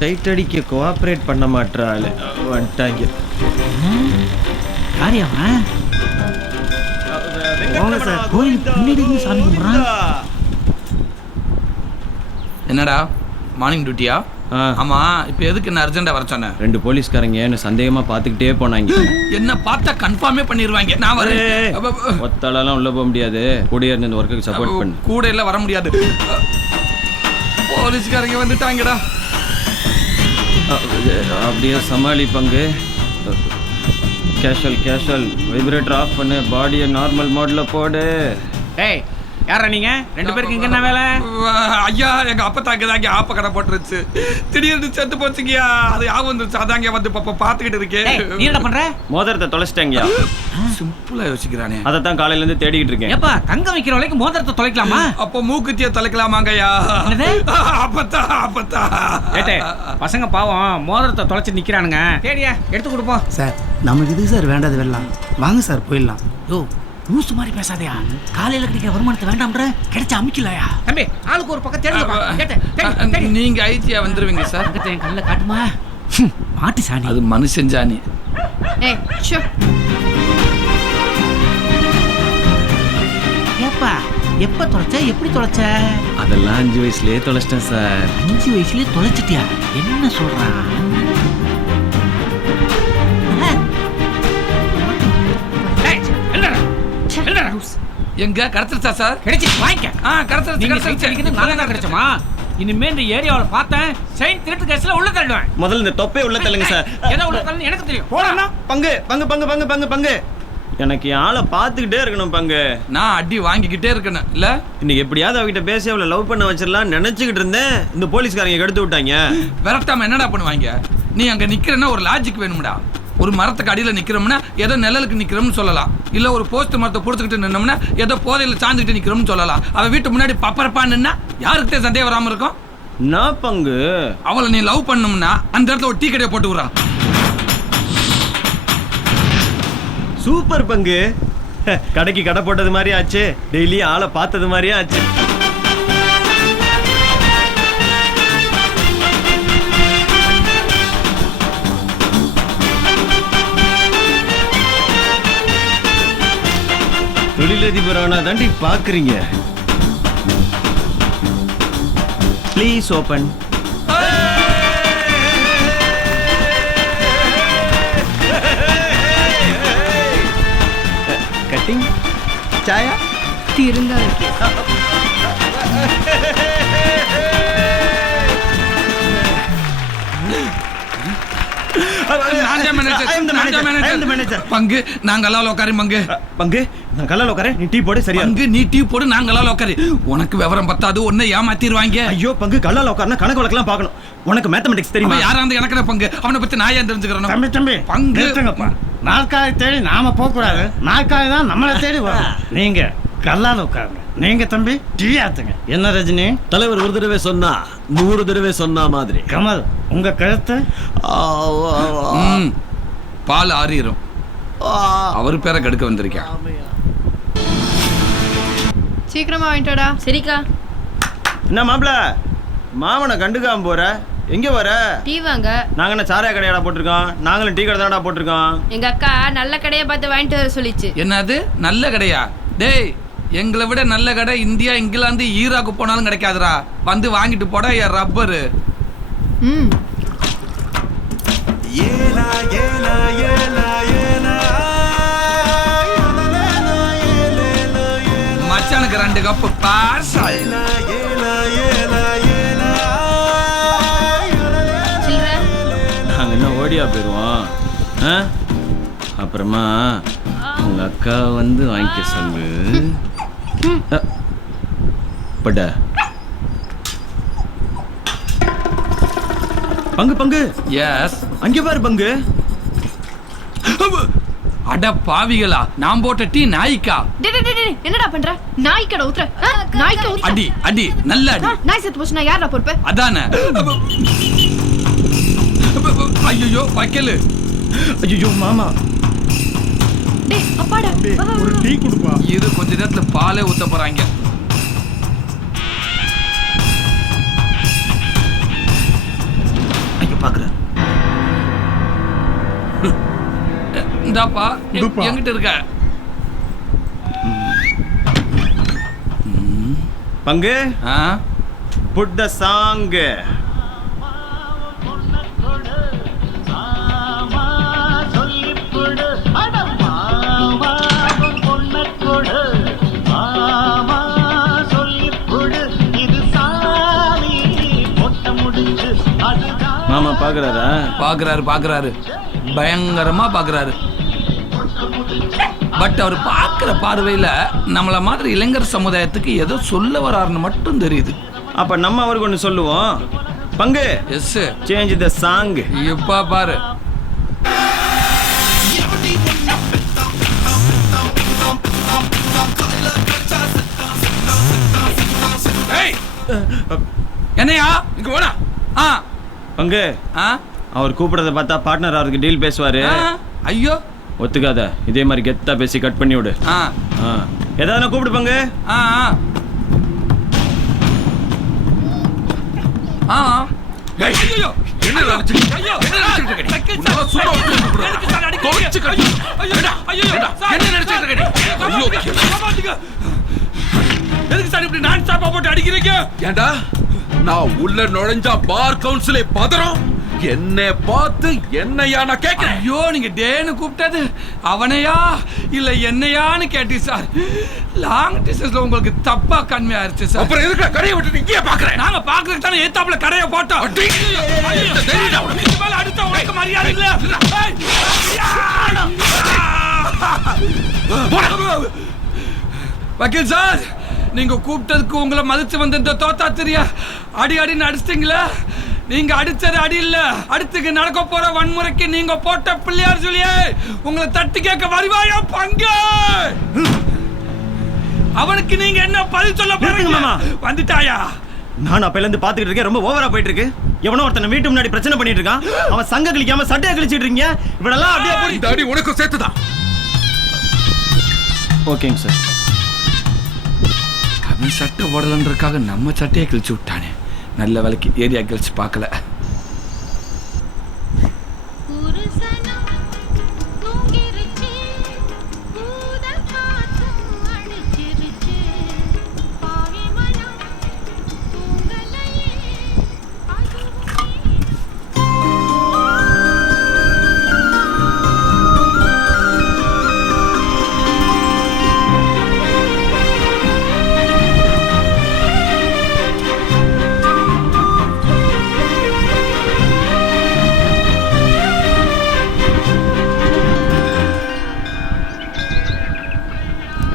Tight அடிக்க cooperate பண்ண மாட்டாள் வந்துட்டாங்க. யாரியாமா சார் கோயில் பின்னாடி சாமி கும்பிட்றான். என்னடா மார்னிங் டியூட்டியா? ஆமா, இப்போ எதுக்கு என்ன அர்ஜென்ட்டா வர சொன்னேன்? 2 போலீஸ்காரங்க என்ன சந்தேகமா பார்த்துக்கிட்டே போனாங்க. என்ன பார்த்தா கன்ஃபார்மே பண்ணிடுவாங்க. நான் வரேன். ஒத்தாலாம் உள்ள போக முடியாது. கூட இருந்து இந்த ஒர்க்குக்கு சப்போர்ட் பண்ணு. கூட எல்லாம் வர முடியாது. போலீஸ்காரங்க வந்துட்டாங்கடா. அப்படியே சமாளிப்பாங்க. கேஷுவல் வைப்ரேட்டர் ஆஃப் பண்ணு. பாடியை நார்மல் மோட்ல போடு. ஏய் யாரா நீங்க 2 பேருக்கு இங்க என்ன வேலை? ஐயா, எங்க அப்பத்தாக்கு தாங்க ஆப்ப கடை போட்டுருச்சு. திடீர்னு செத்து போச்சுங்கயா. அது யாவும் வந்துருச்சு. அதாங்க வந்து பாத்துக்கிட்டு இருக்கேன். நீ என்ன பண்ற? மோதிரத்தை தொலைச்சிட்டேங்க. சிம்பிளா யோசிக்கிறானே. அதைத்தான் காலையில இருந்து தேடிக்கிட்டு இருக்கேன். ஏப்பா தங்கம் வைக்கிற வரைக்கும் மோதிரத்தை தொலைக்கலாமா? அப்போ மூக்குத்திய தொலைக்கலாமாங்கய்யா? அப்பத்தா ஏட்டே பசங்க பாவம் மோதிரத்தை தொலைச்சு நிக்கிறானுங்க. தேடியா எடுத்து கொடுப்போம். சார் நமக்கு இது சார் வேண்டாது வெள்ளம். வாங்க சார் போயிடலாம். யோ லூசு மாதிரி பேசாதயா. காலையில கிடைக்கிற வருமானத்தை வேண்டாம்ன்ற கிடைச்ச அமைக்கலையா? தம்பி ஆளுக்கு ஒரு பக்கம் தேடுங்கப்பா. நீங்க ஐடியா வந்துருவீங்க சார். என் கல்ல காட்டுமா? மாட்டு சாணி. அது மனுஷன் ஜானி. ஏய் ஷோ. ஏப்பா எப்ப தொலைச்ச? எப்படி தொலைச்ச? அதெல்லாம் 5 வயசுலயே தொலைச்சிட்டேன் சார். 5 வயசுலயே தொலைச்சிட்டியா? என்ன சொல்றான்? எங்க கடத்துச்சா சார்? கிடைச்சி வாங்கிக்க. கடத்துச்சு. நாங்க தான் கிடைச்சோமா? இனிமே இந்த ஏரியாவில் பார்த்தேன் செயின் திருட்டு கேஸ்ல உள்ள தள்ளுவேன். முதல்ல இந்த தொப்பே உள்ள தள்ளுங்க சார். எதை உள்ள தள்ளுன்னு எனக்கு தெரியும். போடா. பங்கு எனக்கு ஆளை பார்த்துக்கிட்டே இருக்கணும் பங்கு. நான் அடி வாங்கிக்கிட்டே இருக்கணும் இல்ல. இன்னைக்கு எப்படியாவது அவகிட்ட பேசி அவளை லவ் பண்ண வச்சிடலாம் நினைச்சுக்கிட்டு இருந்தேன். இந்த போலீஸ்காரங்க கெடுத்து விட்டாங்க. விரட்டாம என்னடா பண்ணுவாங்க? நீ அங்க நிக்கிறன்னா ஒரு லாஜிக் வேணும்டா. ஒரு மரத்துக்கு அடியில நிக்கிறோம்னா ஏதோ நிழலுக்கு நிக்கிறோம்னு சொல்லலாம். இல்ல ஒரு போஸ்ட் மரத்தை புடிச்சுக்கிட்டு நின்னோம்னா ஏதோ போதையில சாஞ்சுக்கிட்டு நிக்கிறோம்னு சொல்லலாம். அவ வீட்டு முன்னாடி பப்பரப்பா நின்னா யாருக்கிட்டே சந்தேகம் வராம இருக்கும்? நான் பங்கு அவளை நீ லவ் பண்ணணும்னா அந்த இடத்துல ஒரு டீ கடையை போட்டு விடுறா. சூப்பர் பங்கு. கடைக்கு கடை போட்டது மாதிரி ஆச்சு. டெய்லி ஆளை பார்த்தது மாதிரியே ஆச்சு. தொழிலதிபரானா தாண்டி பாக்குறீங்க. Please open. கட்டிங் சாயா திருந்தா வைக்க. பங்கு நாங்கெல்லாம் உட்காரு. பங்கு நான் கல்லால உட்காரேன். நீ டீ போடு. சரியா? பங்கு நீ டீ போடு, நாங்கெல்லாம் உட்காரு. உனக்கு விவரம் பத்தாது. ஒன்னை ஏமாத்திடுவாங்க. ஐயோ பங்கு கல்லால உட்கார்னா கணக்கு வழக்கெல்லாம் பார்க்கணும். உனக்கு மேத்தமெட்டிக்ஸ் தெரியுமா? யாரா இருந்து எனக்கு பங்கு. அவனை பத்தி நான் ஏன் தெரிஞ்சுக்கிறேன்? தம்பி பங்கு நாற்காலி தேடி நாம போக கூடாது. நாற்காலி தான் நம்மளை தேடி வரும். நீங்க கல்லால உட்காருங்க. நீங்க தம்பி டீ ஆத்துங்க. என்ன ரஜினி? தலைவர் ஒரு தடவை சொன்னா 100 தடவை சொன்னா மாதிரி. கமல் உங்க கருத்து? பால் ஆறிரும். அவர் பேரை கெடுக்க வந்திருக்கேன். சீக்கிரமா வாங்கிட்டோடா. சரிக்கா. என்ன மாப்பிள மாமனை கண்டுக்காம போற? எங்க வர? டீ வாங்க. நாங்க என்ன சாராய கடையாடா போட்டிருக்கோம்? நாங்களும் டீ கடை தானடா போட்டிருக்கோம். எங்க அக்கா நல்ல கடையை பார்த்து வாங்கிட்டு வர சொல்லிச்சு. என்னது நல்ல கடையா? டேய் எங்களை விட நல்ல கடை இந்தியா, இங்கிலாந்து, ஈராக்கு போனாலும் கிடைக்காதுடா. வந்து வாங்கிட்டு போட என் ரப்பரு. மச்சானுக்கு 2 கப்பு பார்சல். நாங்க என்ன ஓடியா போயிடுவோம்? அப்புறமா உங்க அக்கா வந்து வாங்கிக்க சொல்லு. பட பங்கு எஸ். அங்கே பாரு பங்கு. அட பாவிகளா, நான் போட்ட டீ நாய்க்கா. என்னடா பண்ற? நாய்க்கடை ஊத்துற. நாய்க்கு ஊத்துற. அடி அடி நல்ல அடி. நாய் செத்து போச்சுனா யாரா பொறுப்பு? அதானே. ஐயோ வைக்கலு. ஐயோ மாமா. டேய் அப்பாடா ஒரு டீ குடுப்பா. இது கொஞ்ச நேரத்துல பாலே ஊத்த போறாங்க. பாக்குறாரு. இந்தாப்பா எங்கிட்ட இருக்க பங்கு ஆ? put the song. மாமா பாக்குறாரா? பாக்குறாரு பயங்கரமா பாக்குறாரு. பட் அவர் பார்க்குற பார்வையில் நம்மள மாதிரி இளைஞர் சமுதாயத்துக்கு ஏதோ சொல்ல வராருன்னு மட்டும் தெரியுது. அப்ப நம்ம அவருக்கு ஒன்று சொல்லுவோம். பங்கு எஸ் சேஞ்ச் த சாங். இப்ப பாரு. என்னையா இங்க போனா? பங்கு அவர் கூப்பிடுறத பார்த்தா பார்ட்னர் அவருக்கு டீல் பேசுவாரு. ஐயோ ஒத்துக்காத, இதே மாதிரி கெத்தா பேசி கட் பண்ணி விடு. ஏதாவது கூப்பிடு பங்கு. ஏண்டா நான் உள்ள நுழைஞ்சா பார் கவுன்சிலே பதறம். என்ன பார்த்து என்னையா நான் கேட்கிறேன். ஐயோ நீங்க டேன்னு கூப்பிட்டது அவனையா இல்ல என்னையான்னு கேட்டி சார். லாங் டிஸ்டன்ஸ்ல உங்களுக்கு தப்பா கன்வே ஆயிருச்சு சார். அப்புறம் எதுக்கு கடையை விட்டு இங்கே பாக்குறேன்? நாங்க பாக்குறதுக்கு தானே ஏத்தாப்புல கடையை போட்டோம். அடுத்த உனக்கு மரியாதை இல்ல. வக்கீல் சார், நீங்க கூப்பிட்டதுக்கு உங்களை மதிச்சு வந்த இந்த தோத்தா தெரியா அடின்னு அடிச்சிட்டீங்களா? நீங்க அடிச்சது அடி இல்ல, அடுத்துக்கு நடக்க போற வன்முறைக்கு நீங்க போட்ட பிள்ளையார் சொல்லியே உங்களை தட்டி கேட்க வருவாயா பங்கு? அவனுக்கு நீங்க என்ன பதில் சொல்ல போறீங்க? வந்துட்டாயா? நான் அப்பையில இருந்து பாத்துக்கிட்டு இருக்கேன். ரொம்ப ஓவரா போயிட்டு இருக்கு. எவனோ ஒருத்தனை வீட்டு முன்னாடி பிரச்சனை பண்ணிட்டு இருக்கான். அவன் சங்க கிழிக்காம சட்டையை கிழிச்சிட்டு இருக்கீங்க. இவனெல்லாம் அப்படியே இந்த அடி உனக்கு சேர்த்துதான். ஓகேங்க சார். அவன் சட்டை போடலன்றதுக்காக நம்ம சட்டையை கிழிச்சு விட்டானே. நல்ல வேலைக்கு ஏரியா கிழிச்சு பார்க்கல.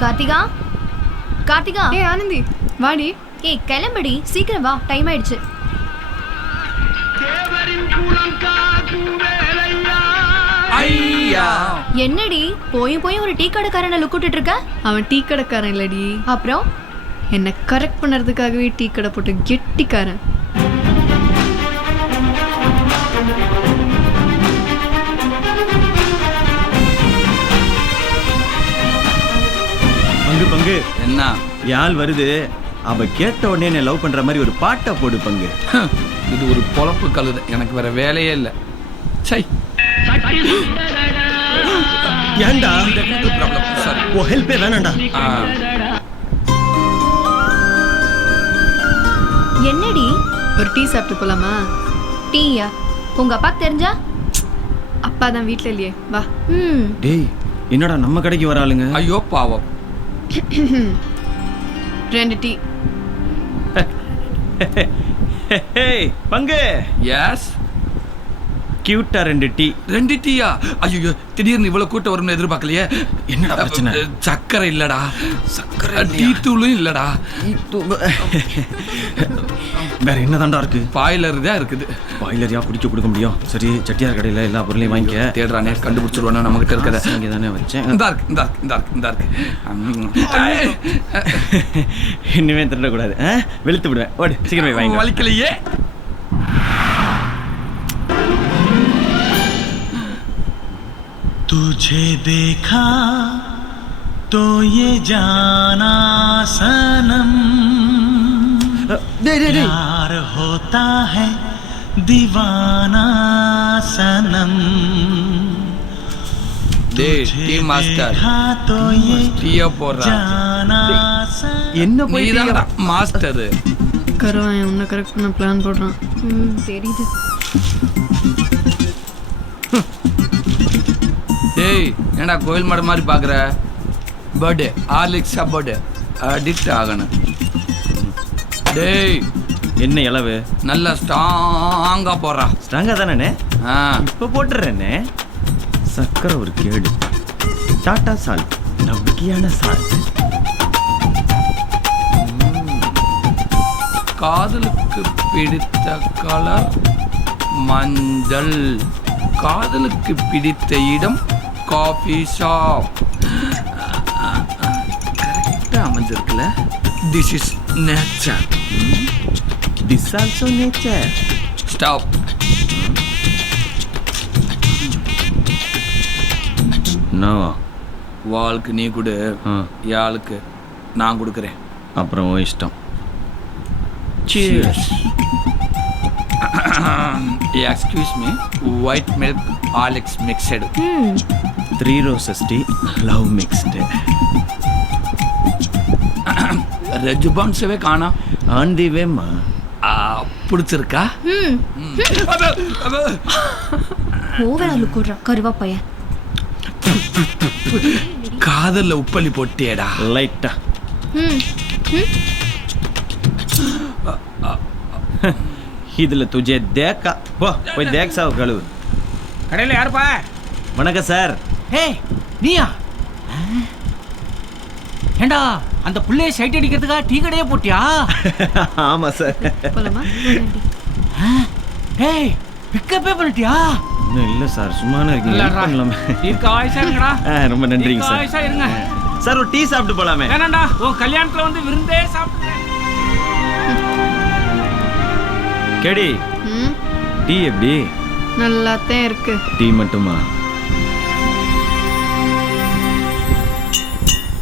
கார்த்திகா, கார்த்திகா. ஏய் ஆனந்தி வாடி. ஏய் கிளம்படி, சீக்கிரம் வா, டைம் ஆயிடுச்சு. என்னடி போய் ஒரு டீ கடைக்காரனை லுக் விட்டுட்டு இருக்க? அவன் டீ கடைக்காரன் இல்லடி, அப்புறம் என்ன கரெக்ட் பண்ணுறதுக்காகவே டீ கடை போட்டு கெட்டிக்காரன். பங்கு பங்கு என்ன யாழ் வருது. அவ கேட்ட உடனே என்ன லவ் பண்ற மாதிரி ஒரு பாட்டை போடு பங்கு. இது ஒரு பொழப்பு கழுது, எனக்கு வேற வேலையே இல்லை. சை ஏண்டா சாரி, ஓ ஹெல்ப்பே வேணாண்டா. என்னடி ஒரு டீ சாப்பிட்டு போலாமா? டீயா? உங்க அப்பாக்கு தெரிஞ்சா? அப்பா தான் வீட்டில் இல்லையே, வா. டேய் என்னடா நம்ம கடைக்கு வராளுங்க? ஐயோ பாவம். 2 டீ. பங்கு. எஸ். கியூட்டா 2 டீ. 2 டீயா? ஐயோ திடீர்னு இவ்வளவு கூட்டம் வரும்னு எதிர்பார்க்கலையே. என்னடா பிரச்சனை? சக்கரை இல்லடா, சக்கரை டீ தூளும் இல்லடா. வேற என்னதான்டா இருக்கு? பாய்லர் தான் இருக்குது. பாய்லரியா குடிக்க கொடுக்க முடியும்? சரி செட்டியார் கடையில எல்லா பொருளையும் வாங்கிக்க. தேடுறானே, கண்டுபிடிச்சிருவானா நம்ம கிட்ட இருக்கத. இங்கே தானே வச்சேன். இந்த இருக்கு. இனிமே திருடக்கூடாது, வெளுத்து விடுவேன். ஓடு சீக்கிரமே வாங்கி. வலிக்கலையே. तुझे देखा तो ये जाना सनम प्यार होता है दीवाना டேய் டீ மாஸ்டர் तो ये டீயா போடுறா जाना என்ன நீ போய் தான் மாஸ்டர் கருவாயன் உன்னை கரெக்ட் பண்ண பிளான் போடுறான். தெரியுது. டேய் ஏன்டா கோயில் மாடு மாதிரி பாக்குற பர்த்டே ஆர்லிக்ஸா பர்த்டே அடிக்ட் ஆகணும் டேய் என்ன இளவு நல்லா ஸ்ட்ராங்கா போடுறா ஸ்ட்ராங்கா தானே ஆ இப்ப போட்டுறேனே. சக்கரை ஒரு கேடு. டாடா சால்ட் நம்பிக்கையான சால்ட். காதலுக்கு பிடித்த கலர் மஞ்சள், காதலுக்கு பிடித்த இடம் காஃபி ஷாப். கரெக்டா அமைஞ்சிருக்குல்ல. This is nature. This also nature. Stop. No. வாளுக்கு நீ கொடு, யாளுக்கு நான் கொடுக்குறேன். அப்புறம் உன் இஷ்டம். Cheers. Excuse me, white milk Alex mixed. 3 roses tea, love mixed. ரெஜ் பான்ஸவே காணா. On the way மா. பிடிச்சிருக்கா? ஓவரா லுக்குறா கருவா பையன். காதல்ல உப்பள்ளி போட்டியடா. லைட்டா. இதுல துஜே தேக்கா. போ போய் தேக் சாவ கழுவு. கடையில யாருப்பா? வணக்கம் சார். ஏய் நீயா? ஏண்டா அந்த புள்ளைய சைட் அடிக்கிறதுக்கா டீ கடையே போட்டியா? ஆமா சார். போலாமா? ஏய் பிக்கப்பே பண்ணிட்டியா? இன்னும் இல்ல சார், சும்மானே இருக்கீங்க. பண்ணலாமே. தீர்க்க ஆயுசா இருங்கடா. ரொம்ப நன்றிங்க தீர்க்க சார். ஆயுசா இருங்க. சார் ஒரு டீ சாப்பிட்டு போலாமே. வேணாண்டா, உன் கல்யாணத்துல வந்து விருந்தே சாப்பிடுறேன். கேடி ம், டீ எப்படி? நல்லாத்தான் இருக்கு. டீ மட்டுமா?